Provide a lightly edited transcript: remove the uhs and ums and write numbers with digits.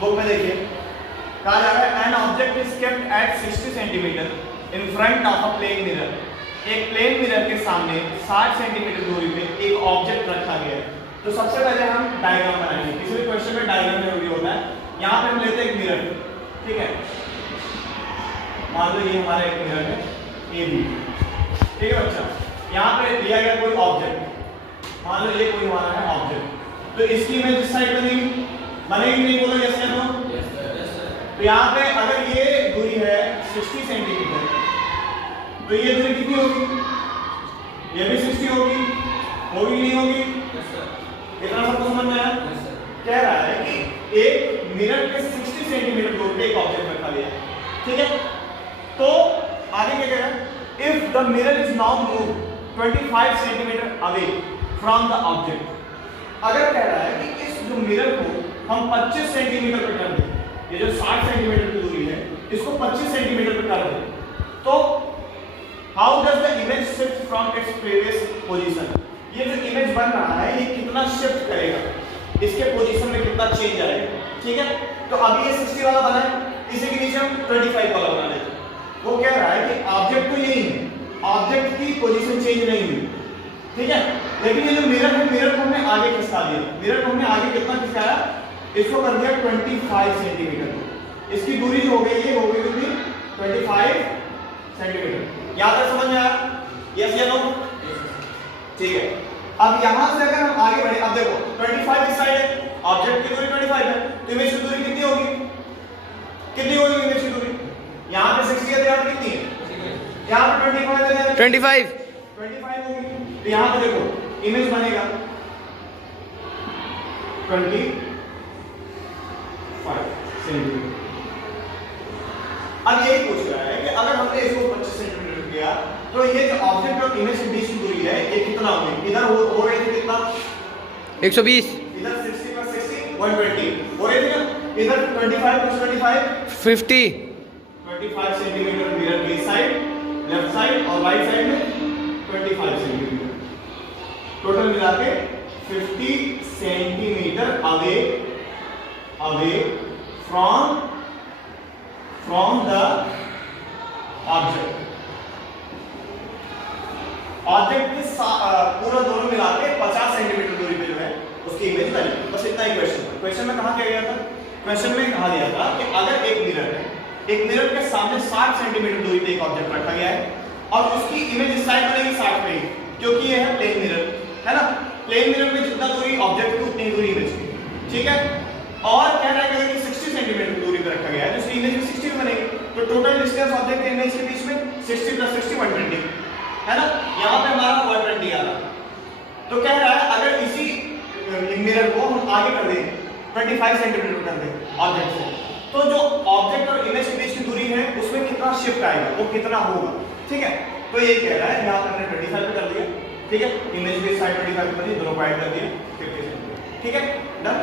Book में देखिए कहा जा रहा है an object is kept at 60 centimeter in front of a plane mirror. एक प्लेन मिरर के सामने 60 सेंटीमीटर दूरी पे एक ऑब्जेक्ट रखा गया है। तो सबसे पहले हम डायग्राम बनाएंगे। किसी भी क्वेश्चन में डायग्राम जरूरी होता है। यहाँ पे हम लेते हैं एक मिरर, ठीक है, मान लो ये हमारा एक मिरर है ए बी, ठीक है बच्चा। यहाँ पे लिया गया कोई ऑब्जेक्ट, मान लो ये कोई हमारा है ऑब्जेक्ट, तो इसकी इमेज इस साइड बनेगी, बनेगी नहीं? बोलो यस या नो। तो यहाँ पे अगर ये दूरी है 60 सेंटीमीटर, तो ये दूरी कितनी होगी? ये भी 60 होगी, होगी नहीं होगी? इतना सबको समझ में आया? कह रहा है कि एक मिरर के 60 सेंटीमीटर दूर पे एक ऑब्जेक्ट रखा गया है, ठीक है। तो आगे क्या कह रहा है? If the mirror is now move 25 centimetre away from the object. अगर कह रहा है कि इस जो मिरर को हम 25 सेंटीमीटर पे कर दें, ये जो 60 सेंटीमीटर की दूरी है इसको 25 सेंटीमीटर पे कर दें, तो how does the image shift from its previous position? ये जो इमेज बन रहा है ये कितना शिफ्ट करेगा, इसके पोजीशन में कितना चेंज आएगा, ठीक है। तो अभी ये 60 वाला बना है, इसी के नीचे हम 25 वाला बना लेते हैं। वो कह रहा है कि ऑब्जेक्ट तो यही है, ऑब्जेक्ट की पोजीशन चेंज नहीं हुई, ठीक है, लेकिन ये जो मिरर है, मिरर को हमने आगे खिसका दिया। मिरर को हमने आगे कितना खिसकाया? इसको कर दिया 25 सेंटीमीटर। इसकी दूरी जो हो गई ये हो गई कितनी? 25 सेंटीमीटर। यहां तक समझ में आया? यस या नो? ठीक है। अब यहां से अगर हम आगे बढ़े, अब देखो 25 इस साइड है, ऑब्जेक्ट की दूरी 25 है, तो इमेज की दूरी कितनी होगी? कितनी होगी इमेज की दूरी? यहां पे 60 है, यहां पे कितनी है? यहां पे 25 है, 25 होगी। तो यहां पे देखो इमेज बनेगा 25 सेंटीमीटर। अब यही पूछ रहा है कि अगर हमने इसको 25 सेंटीमीटर किया तो ये जो ऑब्जेक्ट और इमेज के बीच की दूरी है ये कितना होगी? इधर हो रही थी कितना? 120, इधर 60 + 60 120 हो रही थी ना? इधर 25 + 25 50, 25 सेंटीमीटर मिरर की साइड, लेफ्ट साइड और राइट साइड में 25 सेंटीमीटर, टोटल मिला के 50 centimetre away from the object. Object के पूरा दोनों मिला के 50 सेंटीमीटर दूरी पे जो है उसकी इमेज बनी। बस इतना ही क्वेश्चन में कहा गया था? क्वेश्चन में कहा गया था कि अगर एक मिरर है, एक मिरर के सामने 60 सेंटीमीटर दूरी पे एक ऑब्जेक्ट रखा गया है और उसकी इमेज इस साइड बनेगी 60 पे, क्योंकि ये है प्लेन मिरर, है ना। प्लेन मिरर में जितना दूरी ऑब्जेक्ट की उतनी दूरी इमेज की, ठीक है। और कह रहा है कि 60 सेंटीमीटर दूरी पे रखा गया है, तो इसकी इमेज 60 पे बनेगी। तो टोटल डिस्टेंस ऑब्जेक्ट और इमेज के बीच में 60 + 60 120, है ना। यहाँ पे हमारा 120 आ रहा। तो कह रहा है अगर इसी मिरर को हम आगे कर दें 25 सेंटीमीटर कर दें ऑब्जेक्ट से, तो जो ऑब्जेक्ट और इमेज के बीच की दूरी है उसमें कितना शिफ्ट आएगा, वो कितना होगा, ठीक है। तो ये कह रहा है, यहाँ पर हमने 25 पे कर दिया, ठीक है, इमेज भी साइड 25 पर दोनों को ऐड कर दिया 50 सेंटीमीटर, ठीक है, डन।